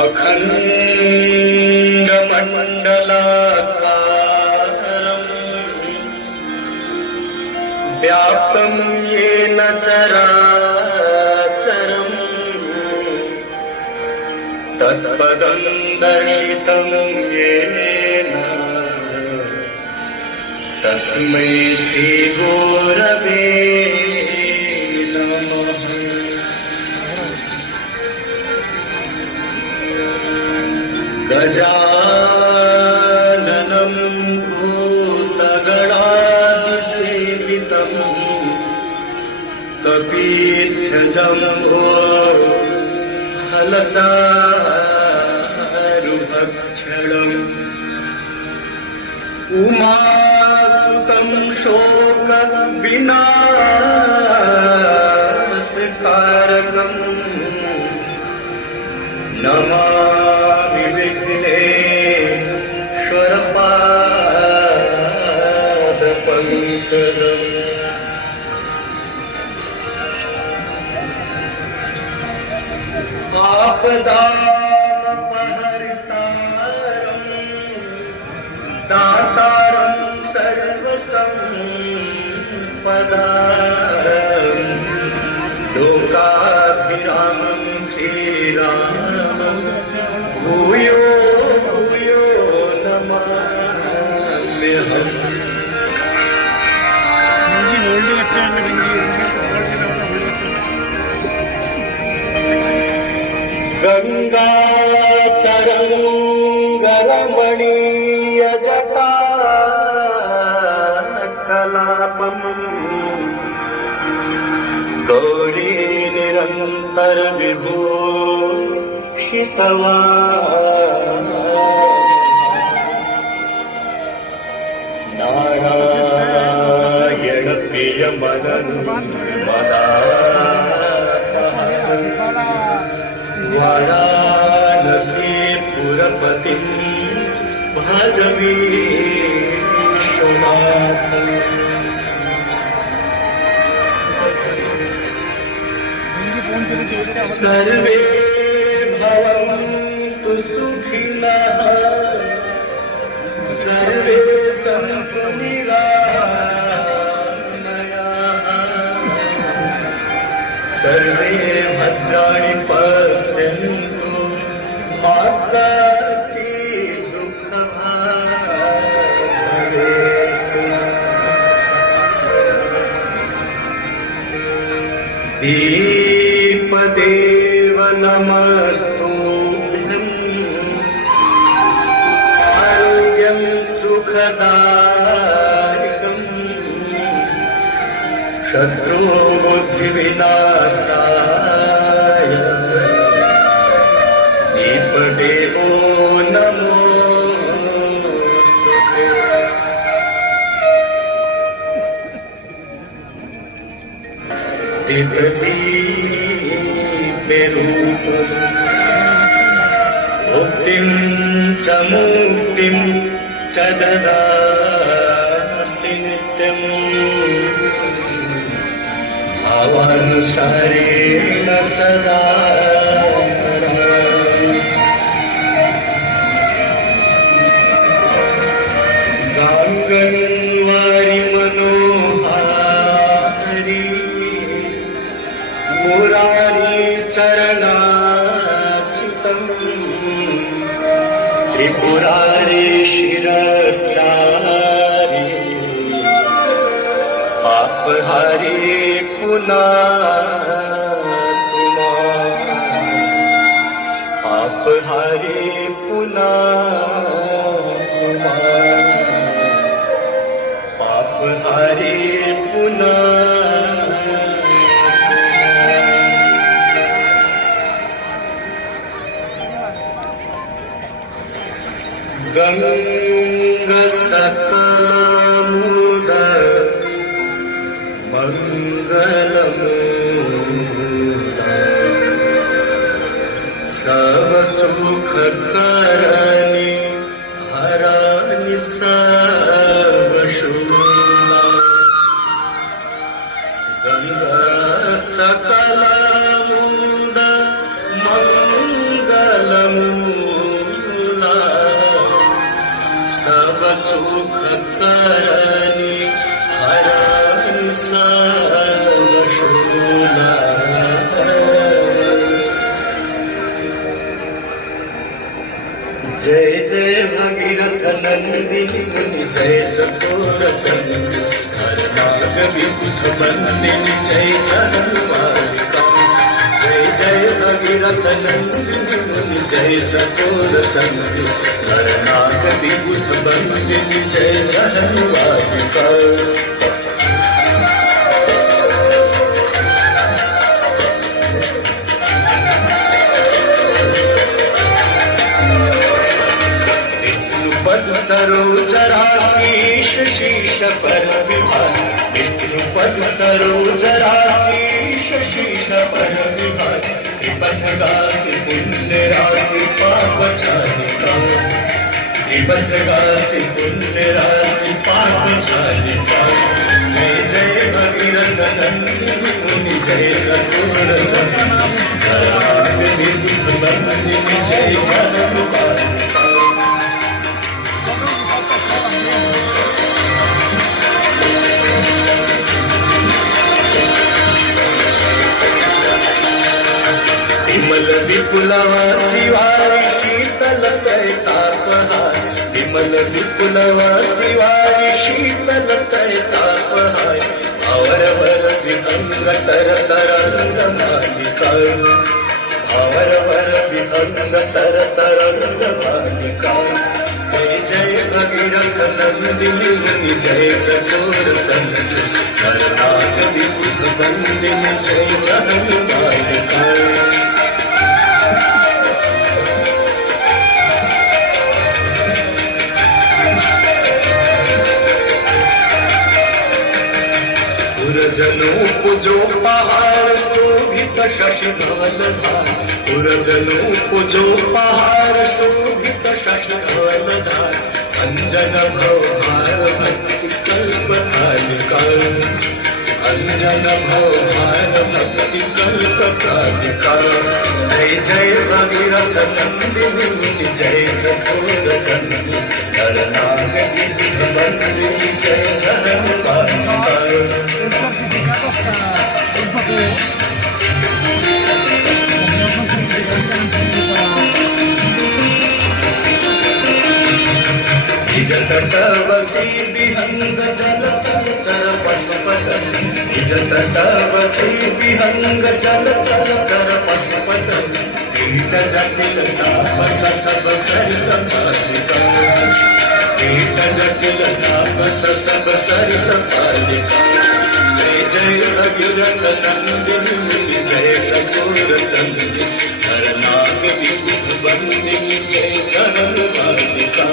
अखण्डमण्डलाकारम् व्याप्तं येन चराचरम् तत्पदं दर्शितं येन तस्मै श्रीगुरवे नमः। गजाननं भूतगणाधिसेवितं कपीध्यजम्भो फलचारुभक्षणम् उमासुतं शोकविनाशकारकम् नमामि विघ्नेश्वरपादपङ्कजम्। आपदामपहर्तारं दातारं सर्वसम्पदां लोकाभिरामं श्रीरामं भूयो भूयो नमाम्यहम्। गङ्गातरङ्गरमणीयजटाकलापम् गौरी निरन्तरविभूषितवान् वाराणसीपुरपतिं भजवीशनाथम्। सर्वे भवन्तु सुखिनः सर्वे सन्तु निरामयाः सर्वे भद्राणि पश्यन्तु मा कश्चित् दुःखभाग् भवेत्। दीपदेव नमस्तुभ्यं आरोग्यं सुखदायकम् शत्रुबुद्धिविनाशाय दीपदेवो नमोस्तुते। दीपदीपेरूपम् मुक्तिं च मुक्तिं च ददाति नित्यम् भावानुसारेण सदा गाङ्गन्वारि मनोहारि मुरारी चरणाच्युतम् त्रिपुरारी शिरस्यारी पापहारी पुनातुमा पापहारी पुनातुमा पापहारी पुना। गङ्गसकामुद मङ्गलमूर्त सर्वसुखकरणी हरानि सर्वशूला गङ्गसकलामुद मङ्गलम् करणी हरांचा शोला. जय जय भगीरथ नंदिनी मुनि जय चकोर चंद्र हर नाग विबुध बंदिनी जय चरवारिका. जय जय भगीरथ नंदिनी मुनि जय चकोर चंद्र हर नाग विबुध बंदिनी जय चरवारिका. सरोजराधीश शीश पर विभाग. विष्णु पद सरोजराधीश शीश पर विभाग. विपथगाति पुण्य राशि पाप चालिका. विपथगाति पुण्य राशि पाप चालिका. जय जय भगीरथ नंदिनी मुनि जय चकोर चंद्र बंदिनी जय चरवारिका. विमल विपुलवासी वारी शीतल कैतापहार. विमल विपुलवासी वारी शीतल कैतापहार. अवरवर विहंग तर तरंग मालिका. अवरवर विहंग तर तरंग मालिका. जय जय भगीरथ नंदिनी मुनि जय चकोर चंद्र हर नाग विबुध बंदिनी जय चरवारिका. पुरजनो पूजो पहाड़ शोभित शशधवल धार. पुरजनो पूजो पहाड़ शोभित शशधवल धार. अंजन भवभार भक्ति कल्पतालिका. अंजन भवभार भक्ति कल्पतालिका. जय जय भगीरथ नंदिनी मुनि जय चकोर चंद्र हर नाग विबुध बंदिनी जय चरवारिका. निज तटवती विहंग जल चर पशुपतन. निज तटवती विहंग जल चर पशुपतन. कीट जटिल तापस सब सरिस पालिका. कीट जटिल तापस सब सरिस पालिका. जय जय भगीरथ नंदिनी मुनि जय चकोर चंद्र हर नाग विबुध बंदिनी जय चरवारिका.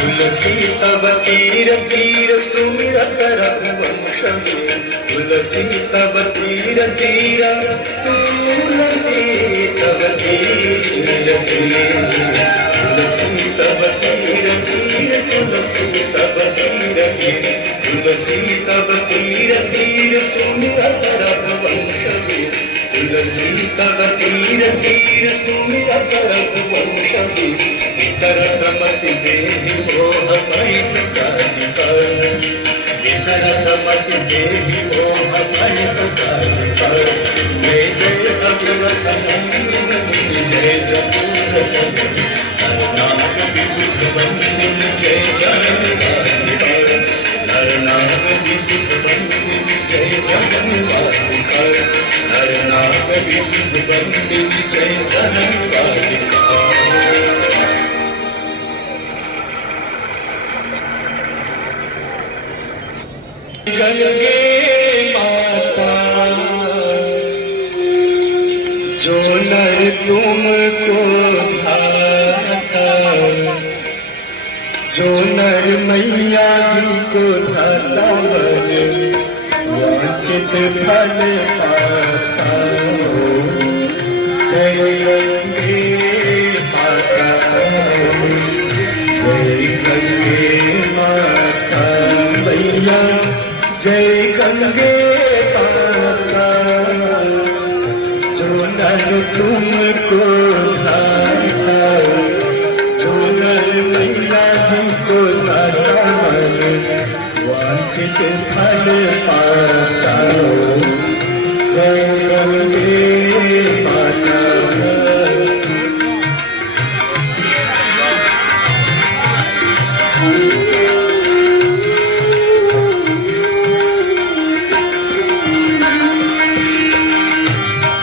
तुलसी तब तीर तीर सुमिरत रघुवंश में. तुलसी तब तीर तीर तुलसी तब तीर तीर. तुलसी तब तीर तीर तुलसी तब तीर तीर. तुलसी तब तीर तीर सुमिरत रघुवंश में. तुलसी तब तीर तीर सुमिरत रघुवंश में. वितरत मति देहि मोह मयि कालिका. वितरत मति देहि मोह मयि कालिका. जय जय भगीरथ नंदिनी मुनि जय चकोर चंद्र हर नाग विबुध बंदिनी जय चरवारिका. हर नाग विबुध बंदिनी जय चरवारिका. हर नाग विबुध बंदिनी जय चरवारिका. गंगे माता जो नर तुमको भाता. जो नर मैया जी को धाता वांछित फल पाता. जय गंगे माता. जय गंगे माता मैया. जय गंगे माता. तुमको धाता जो नर मैया जिनको दाता मन वांछित फल पाता जय गंगे माता।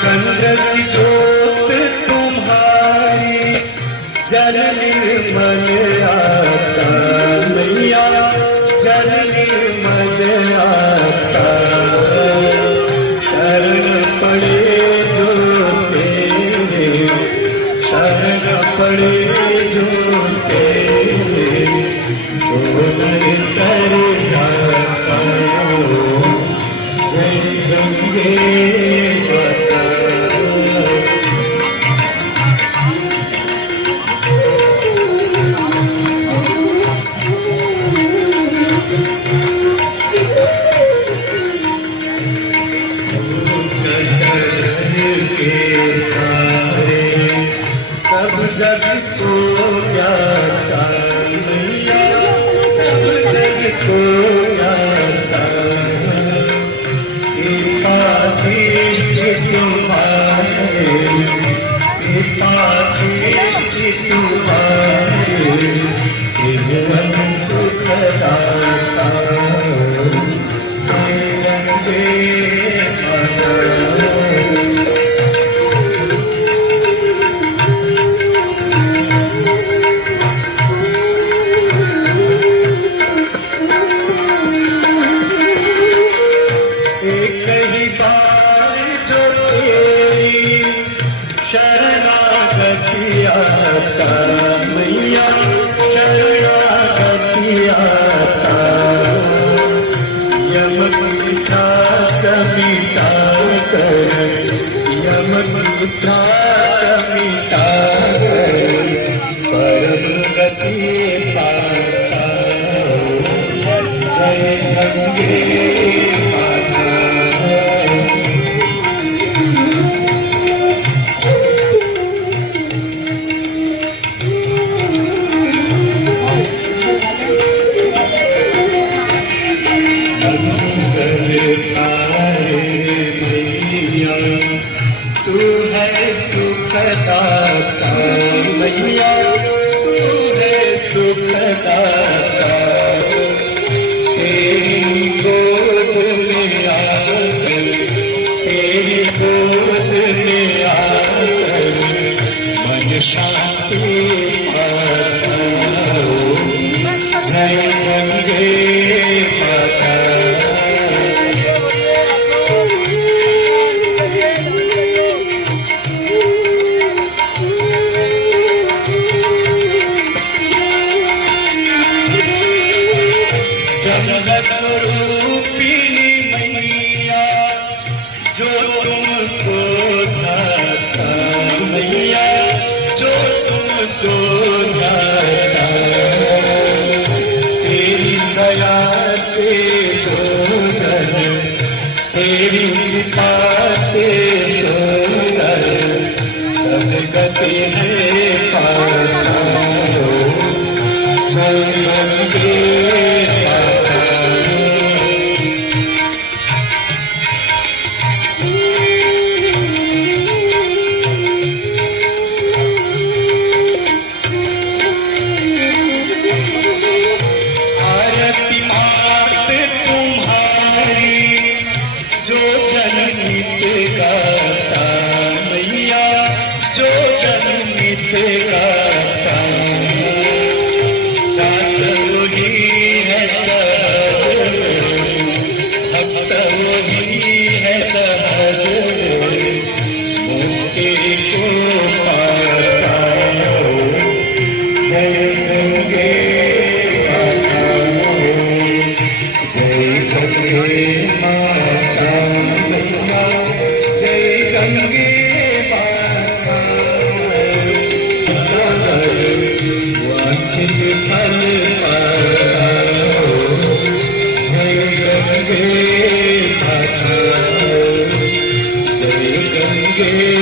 चंद्र की ज्योत तुम्हारी जल निर्मल आता मैया जल निर्मल आता शरण पड़े जो तेरे शरण पड़े जो तेरे तो नर तर जाता जय गंगे सब जग को ज्ञाता मैया सब जग को ज्ञाता कृपादृष्ट तुम्हारे कृपादृष्ट तुम्हारे जीवन सुखदाता शरणागति आता मैया शरणागति आता यम त्रात मिटा कर यम त्रात मिटा कर परम गति पाता जय गंगे तू है सुखदाता मैया तू है सुखदाता तेरी गोद में आकर तेरी गोद में आकर मन शांति पाता जय गंगे माता। जगत रूपिणी मैया जो तुमको दाता मैया जो तुमको दाता तेरी दया से जो नर तेरी कृपा से जो नर सब गति है पाता जय गंगे गाता मैया जो जन्मित गाता दात वही है भक्त वही है मुक्ति को पाता जय गंगे माता जय गंगे माता जय गंगे माता वांछित फल पाता जय गंगे माता जय गंगे